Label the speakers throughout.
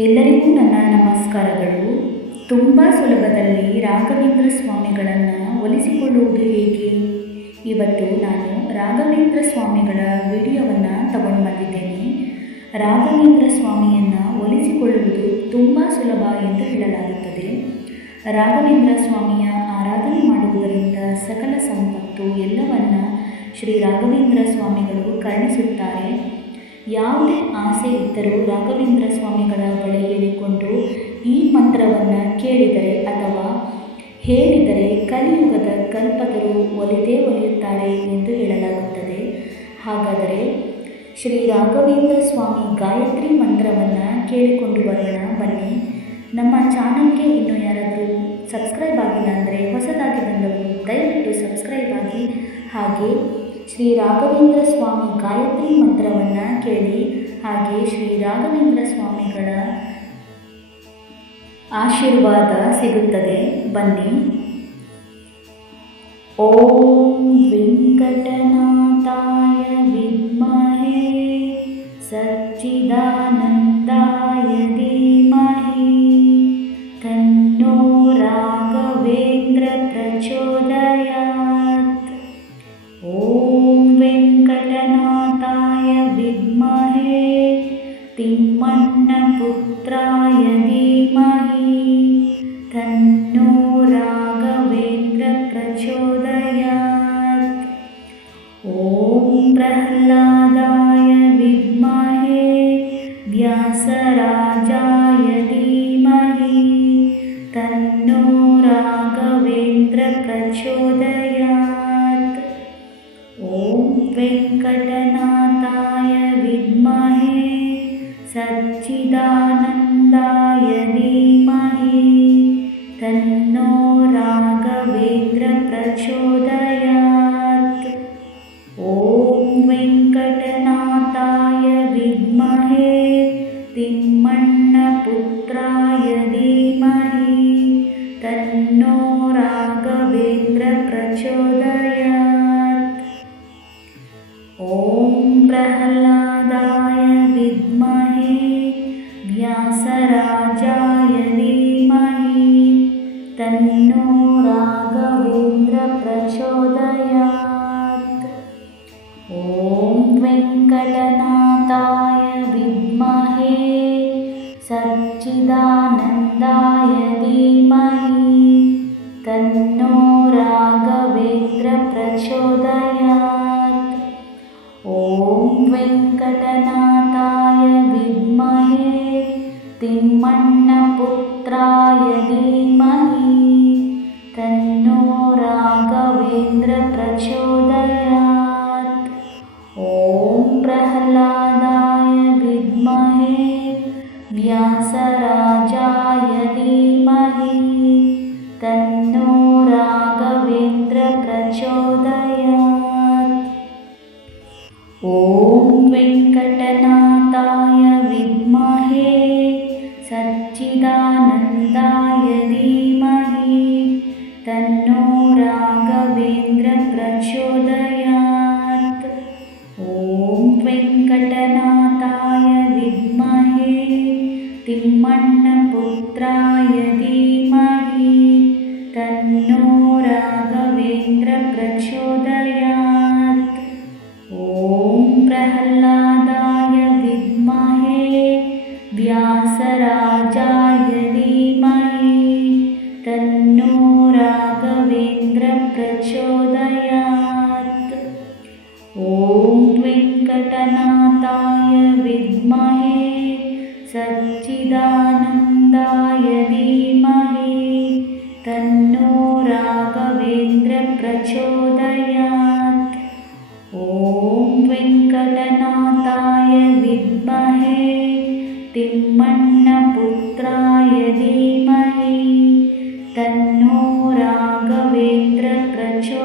Speaker 1: ಎಲ್ಲರಿಗೂ ನನ್ನ ನಮಸ್ಕಾರಗಳು. ತುಂಬ ಸುಲಭದಲ್ಲಿ ರಾಘವೇಂದ್ರ ಸ್ವಾಮಿಗಳನ್ನು ಒಲಿಸಿಕೊಳ್ಳುವುದು ಹೇಗೆ? ಇವತ್ತು ನಾನು ರಾಘವೇಂದ್ರ ಸ್ವಾಮಿಗಳ ವಿಡಿಯೋವನ್ನು ತಗೊಂಡು ಬಂದಿದ್ದೇನೆ ರಾಘವೇಂದ್ರ ಸ್ವಾಮಿಯನ್ನು ಒಲಿಸಿಕೊಳ್ಳುವುದು ತುಂಬ ಸುಲಭ ಎಂದು ಹೇಳಲಾಗುತ್ತದೆ. ರಾಘವೇಂದ್ರ ಸ್ವಾಮಿಯ ಆರಾಧನೆ ಮಾಡುವುದರಿಂದ ಸಕಲ ಸಂಪತ್ತು ಎಲ್ಲವನ್ನ ಶ್ರೀ ರಾಘವೇಂದ್ರ ಸ್ವಾಮಿಗಳು ಕರುಣಿಸುತ್ತಾರೆ. ಯಾವುದೇ ಆಸೆ ಇದ್ದರೂ ರಾಘವೇಂದ್ರ ಸ್ವಾಮಿಗಳ ಬಳಿ ಹೇಳಿಕೊಂಡು ಈ ಮಂತ್ರವನ್ನು ಕೇಳಿದರೆ ಅಥವಾ ಹೇಳಿದರೆ ಕಲಿಯುಗದ ಕಲ್ಪದರು ಒಲಿದೇ ಒಲಿಯುತ್ತಾರೆ ಎಂದು ಹೇಳಲಾಗುತ್ತದೆ. ಹಾಗಾದರೆ ಶ್ರೀ ರಾಘವೇಂದ್ರ ಸ್ವಾಮಿ ಗಾಯತ್ರಿ ಮಂತ್ರವನ್ನು ಕೇಳಿಕೊಂಡು ಬರೋಣ, ಬನ್ನಿ. ನಮ್ಮ ಚಾನಲ್ಗೆ ಇನ್ನು ಯಾರಾದರೂ ಸಬ್ಸ್ಕ್ರೈಬ್ ಆಗಿಲ್ಲ ಅಂದರೆ ಹೊಸದಾಗಿ ಬಂದವರು ದಯವಿಟ್ಟು ಸಬ್ಸ್ಕ್ರೈಬ್ ಆಗಿ ಹಾಗೆ ಶ್ರೀ ರಾಘವೇಂದ್ರ ಸ್ವಾಮಿ ಗಾಯತ್ರಿ ಮಂತ್ರವನ್ನು ಕೇಳಿ. ಹಾಗೆ ಶ್ರೀ ರಾಘವೇಂದ್ರ ಸ್ವಾಮಿಗಳ ಆಶೀರ್ವಾದ ಸಿಗುತ್ತದೆ. ಬನ್ನಿ. ಓಂ स राजाय धीमहे तन्नो राघवेन्द्रप्रचोदयात्। ॐ वेङ्कटनाथाय विद्महे सच्चिदानन्द माही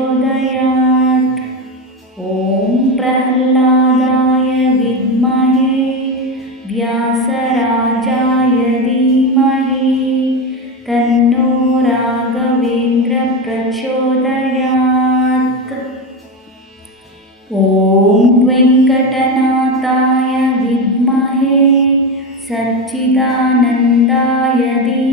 Speaker 1: प्रचोदयात् ॐ प्रह्लादाय विद्महे व्यासराजाय धीमहि तन्नो राघवेन्द्रप्रचोदयात्। ॐ वेङ्कटनाथाय विद्महे सच्चिदानन्दाय धीमहि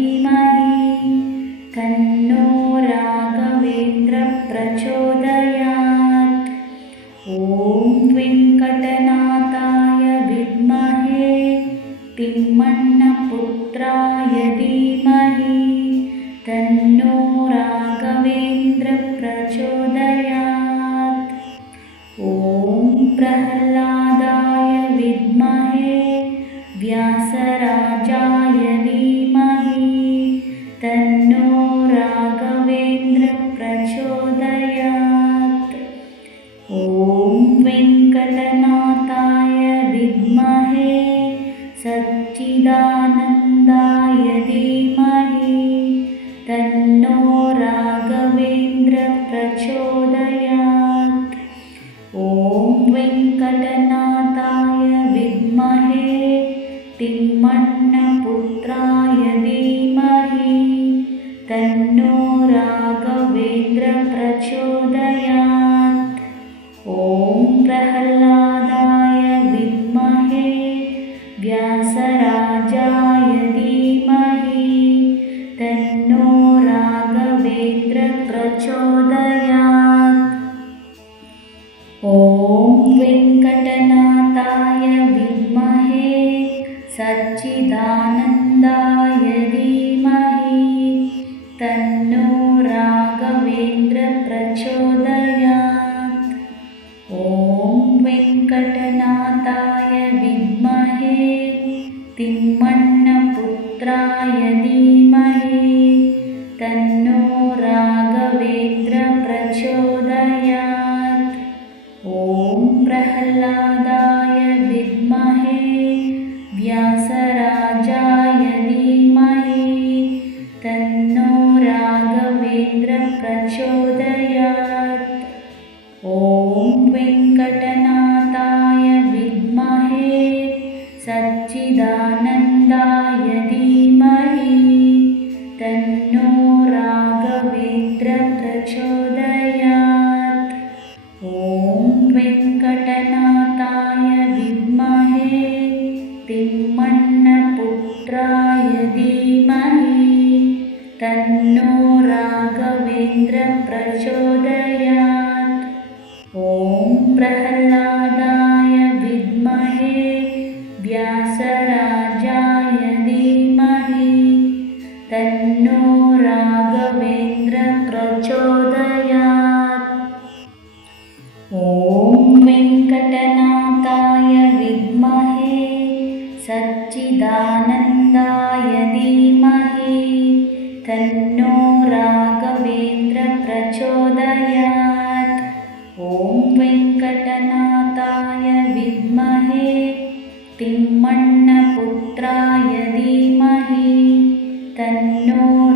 Speaker 1: धीमहि तन्नो राघवेन्द्रप्रचोदयात् Ryan. राघवेन्द्रप्रचोदयात् धीमहि तन्नो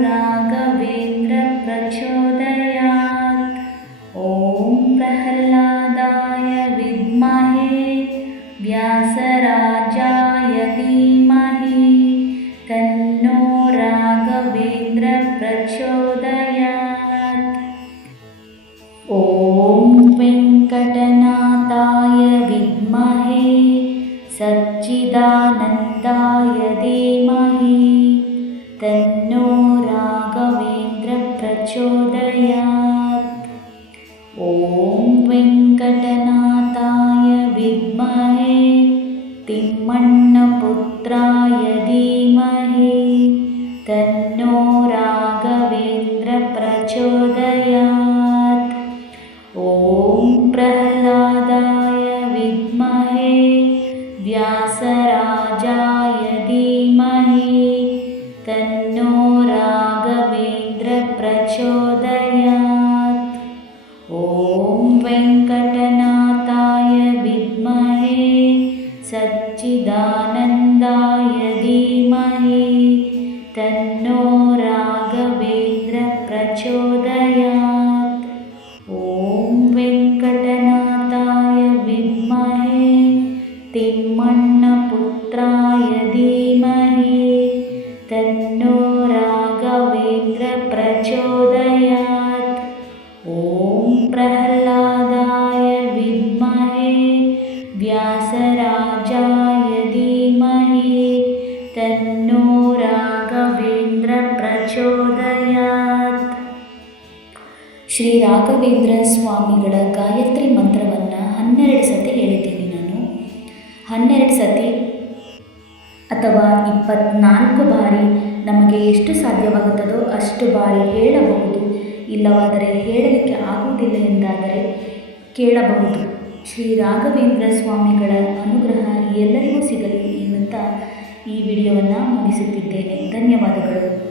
Speaker 1: encontrar.
Speaker 2: ಶ್ರೀ ರಾಘವೇಂದ್ರ ಸ್ವಾಮಿಗಳ ಗಾಯತ್ರಿ ಮಂತ್ರವನ್ನು ಹನ್ನೆರಡು ಸತಿ ಹೇಳಿದ್ದೀನಿ ನಾನು. ಹನ್ನೆರಡು ಸತಿ ಅಥವಾ ಇಪ್ಪತ್ನಾಲ್ಕು ಬಾರಿ ನಮಗೆ ಎಷ್ಟು ಸಾಧ್ಯವಾಗುತ್ತದೋ ಅಷ್ಟು ಬಾರಿ ಹೇಳಬಹುದು. ಇಲ್ಲವಾದರೆ ಹೇಳಲಿಕ್ಕೆ ಆಗುವುದಿಲ್ಲ ಎಂದಾದರೆ ಕೇಳಬಹುದು. ಶ್ರೀ ರಾಘವೇಂದ್ರ ಸ್ವಾಮಿಗಳ ಅನುಗ್ರಹ ಎಲ್ಲರಿಗೂ ಸಿಗಲಿ ಎನ್ನುತ್ತಾ ಈ ವಿಡಿಯೋವನ್ನು ಮುಗಿಸುತ್ತಿದ್ದೇನೆ. ಧನ್ಯವಾದಗಳು.